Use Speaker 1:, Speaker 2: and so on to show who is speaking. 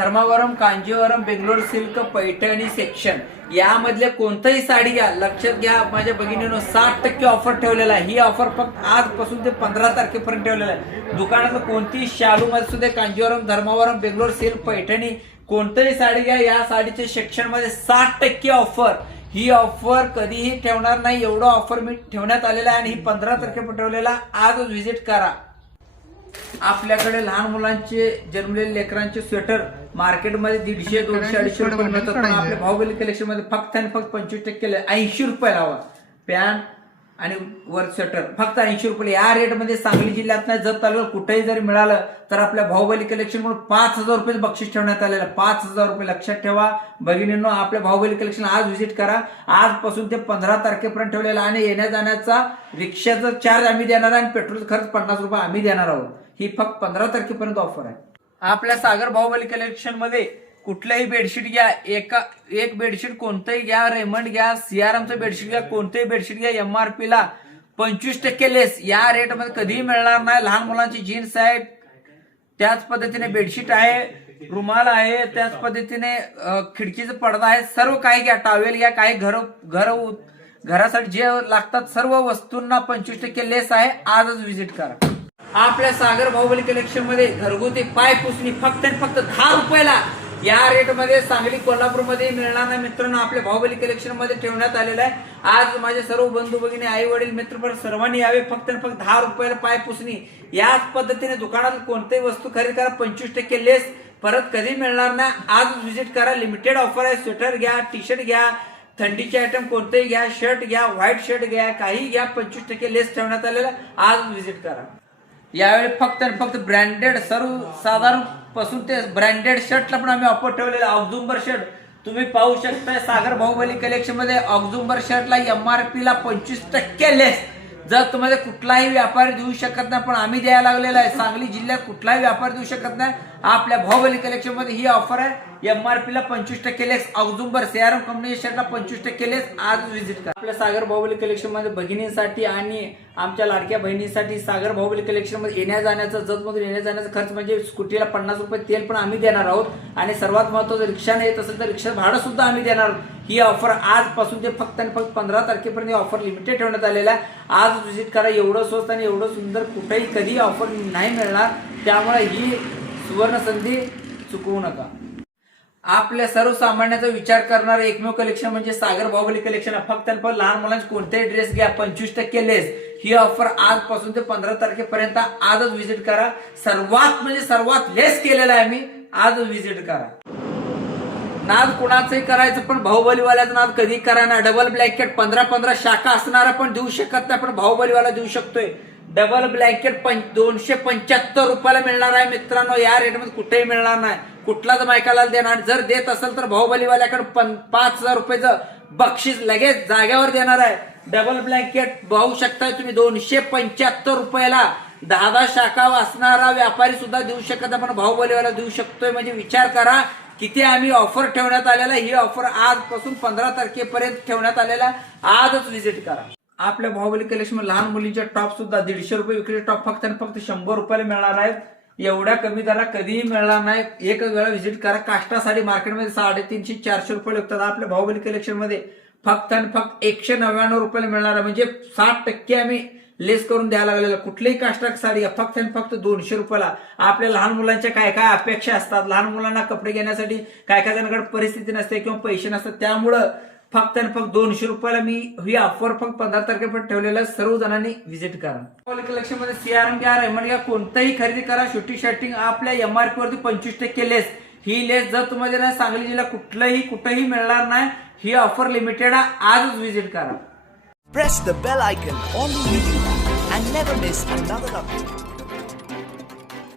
Speaker 1: Dharmavaram Kanjivaram Bangalore silk Paithani section. यामधले कोणतंही साडी घ्या लक्षात घ्या माझ्या भगिनीनं साठ टक्के ऑफर ठेवलेला आहे. ही ऑफर फक्त आजपासून ते पंधरा तारखेपर्यंत ठेवलेला आहे. दुकानातलं कोणतीही शालूमध्ये सुद्धा कांजीवरम धर्मावरम बेंगलोर सिल्क पैठणी कोणतंही साडी घ्या या साडीच्या सेक्शनमध्ये साठ टक्के ऑफर ही ऑफर कधीही ठेवणार नाही. एवढं ऑफर मी ठेवण्यात आलेला आहे आणि ही पंधरा तारखेपर्यंत ठेवलेला आजच व्हिजिट करा. आपल्याकडे लहान मुलांचे जन्मलेले लेकरांचे स्वेटर मार्केटमध्ये दीडशे दोनशे अडीचशे रुपये मिळतात. पण आपल्या भाऊबली कलेक्शनमध्ये फक्त आणि फक्त पंचवीस टक्के ऐंशी रुपये लावा पॅन्ट आणि वर स्वेटर फक्त ऐंशी रुपये. या रेटमध्ये सांगली जिल्ह्यात नाही जर तालुक्यात कुठेही जरी मिळालं तर आपल्या भाऊबली कलेक्शन म्हणून पाच हजार रुपये बक्षीस ठेवण्यात आलेलं पाच हजार रुपये लक्षात ठेवा. भगिनींनो आपल्या भाऊबली कलेक्शन आज व्हिजिट करा. आजपासून ते पंधरा तारखेपर्यंत ठेवलेलं आहे आणि येण्या जाण्याचा रिक्षाचा चार्ज आम्ही देणार आहे आणि पेट्रोल खर्च पन्नास रुपये आम्ही देणार आहोत. ही फक्त पंधरा तारखेपर्यंत ऑफर आहे. आपल्या सागर भाऊबली कलेक्शनमध्ये कुठलंही बेडशीट घ्या एका एक बेडशीट कोणतंही घ्या रेमंड घ्या सीआरएमचं बेडशीट घ्या कोणतंही बेडशीट घ्या एमआरपीला पंचवीस टक्के लेस या रेटमध्ये कधीही मिळणार नाही. लहान मुलांची जीन्स आहे त्याच पद्धतीने बेडशीट आहे रुमाल आहे त्याच पद्धतीने खिडकीचा पडदा आहे. सर्व काही घ्या टॉवेल घ्या काही घर घर घरासाठी जे लागतात सर्व वस्तूंना पंचवीस टक्के लेस आहे. आजच व्हिजिट करा. आपल्या सागर बाहुबली कलेक्शनमध्ये घरगुती पाय पुसणी फक्त आणि फक्त दहा रुपयाला या रेटमध्ये सांगली कोल्हापूरमध्ये मिळणार नाही. मित्रांनो आपल्या बाहुबली कलेक्शनमध्ये ठेवण्यात आलेलं आहे. आज माझे सर्व बंधू भगिनी आई वडील मित्र सर्वांनी यावे. फक्त आणि फक्त दहा रुपयाला पाय पुसणी. याच पद्धतीने दुकानात कोणतेही वस्तू खरेदी करा. पंचवीस टक्के लेस परत कधी मिळणार नाही. आज व्हिजिट करा. लिमिटेड ऑफर आहे. स्वेटर घ्या टी शर्ट घ्या थंडीचे आयटम कोणतेही घ्या शर्ट घ्या व्हाईट शर्ट घ्या काही घ्या. पंचवीस टक्के लेस ठेवण्यात आलेलं आहे. आज व्हिजिट करा. यावेळी फक्त आणि फक्त ब्रँडेड सर्व साधारण पासून ते ब्रँडेड शर्टला पण आम्ही ऑफर ठेवलेला ऑक्झुंबर शर्ट तुम्ही पाहू शकताय सागर बाहुबली कलेक्शनमध्ये ऑक्झुंबर शर्टला एमआरपी ला पंचवीस टक्के लेस जर तुम्हाला कुठलाही व्यापारी देऊ शकत नाही पण आम्ही द्यायला लागलेला आहे. सांगली जिल्ह्यात कुठलाही व्यापारी देऊ शकत नाही. आपल्या भाऊबली कलेक्शनमध्ये ही ऑफर आहे. एमआरपी ला पंचवीस टक्के लेस ऑक्झुंबर सीआरएम कंपनी शर्टला पंचवीस टक्के लेस आज व्हिजिट करा. आपल्या सागर भाऊबली कलेक्शनमध्ये भगिनींसाठी आणि आमच्या लाडक्या बहिणीसाठी सागर भाऊबली कलेक्शनमध्ये येण्या जाण्याचा जतमधून येण्या जाण्याचा खर्च म्हणजे स्कूटीला पन्नास रुपये तेल पण आम्ही देणार आहोत. आणि सर्वात महत्वाचं रिक्षाने येत असेल तर रिक्षा भाडं सुद्धा आम्ही देणार आहोत. ही ऑफर आजपासून ते फक्त आणि फक्त पंधरा तारखेपर्यंत ऑफर लिमिटेड ठेवण्यात आलेला आहे. आज व्हिजिट करा. एवढं स्वस्त आणि एवढं सुंदर कुठेही कधी ऑफर नाही मिळणार. त्यामुळे ही सुवर्ण संधी चुकवू नका. आपल्या सर्वसामान्याचा विचार करणारं एकमेव कलेक्शन म्हणजे सागर बाहुबली कलेक्शन फक्त आणि फक्त लहान मुलांचे कोणतेही ड्रेस घ्या. पंचवीस टक्के लेस ही ऑफर आजपासून ते पंधरा तारखेपर्यंत आजच व्हिजिट करा. सर्वात म्हणजे सर्वात लेस केलेला आहे मी. आजच व्हिजिट करा. नाद कुणाचंही करायचं पण बाहुबलीवाल्याचा नाद कधी करा ना. डबल ब्लँकेट पंधरा पंधरा शाखा असणारा पण देऊ शकत नाही पण बाहुबलीवाला देऊ शकतोय. डबल ब्लँकेट दोनशे पंच्याहत्तर रुपयाला मिळणार आहे मित्रांनो. या रेटमध्ये कुठेही मिळणार नाही. कुठलाच मायकाला देणार जर देत असेल तर बाहुबलीवाल्याकडे पाच हजार रुपयाचं बक्षीस लगेच जाग्यावर देणार आहे. डबल ब्लँकेट पाहू शकता तुम्ही. दोनशे पंच्याहत्तर रुपयाला दहा दहा शाखा असणारा व्यापारी सुद्धा देऊ शकत आपण पण बाहुबलीवाला देऊ शकतोय. म्हणजे विचार करा किती आम्ही ऑफर ठेवण्यात आलेला ही ऑफर आजपासून पंधरा तारखेपर्यंत ठेवण्यात आलेला आजच व्हिजिट करा. आपल्या बाहुबली कलेक्शन लहान मुलींच्या टॉप सुद्धा दीडशे रुपये विक्री टॉप फक्त आणि फक्त शंभर रुपयाला मिळणार आहेत. एवढ्या कमी दरात कधीही मिळणार नाही. एक वेळा व्हिजिट करा. काष्टा साडी मार्केटमध्ये साडेतीनशे चारशे रुपये विकतात. आपल्या भाऊबली कलेक्शनमध्ये फक्त आणि फक्त एकशे नव्याण्णव रुपयाला मिळणार आहे. म्हणजे साठ टक्के आम्ही लेस करून द्यायला लागलेलं कुठलीही काष्टा साडी फक्त आणि फक्त दोनशे रुपयाला. आपल्या लहान मुलांच्या काय काय अपेक्षा असतात? लहान मुलांना कपडे घेण्यासाठी काय काय जणांकडे परिस्थिती नसते किंवा पैसे नसतात. त्यामुळं फक्त आणि फक्त दोनशे रुपयाला मी ही ऑफर फक्त पंधरा तारखेपर्यंत ठेवलेल्या आहे. सर्व जणांनी व्हिजिट करा. कलेक्शनमध्ये सीआरएम घ्या रेमंड घ्या कोणताही खरेदी करा. शूटिंग शर्टिंग आपल्या एमआरपी वरती पंचवीस टक्के लेस ही लेस जर तुम्हाला नाही सांगली जिल्हा कुठलंही कुठंही मिळणार नाही. ही ऑफर लिमिटेड आहे. आजच व्हिजिट करा.
Speaker 2: Press the bell icon on and never miss another update.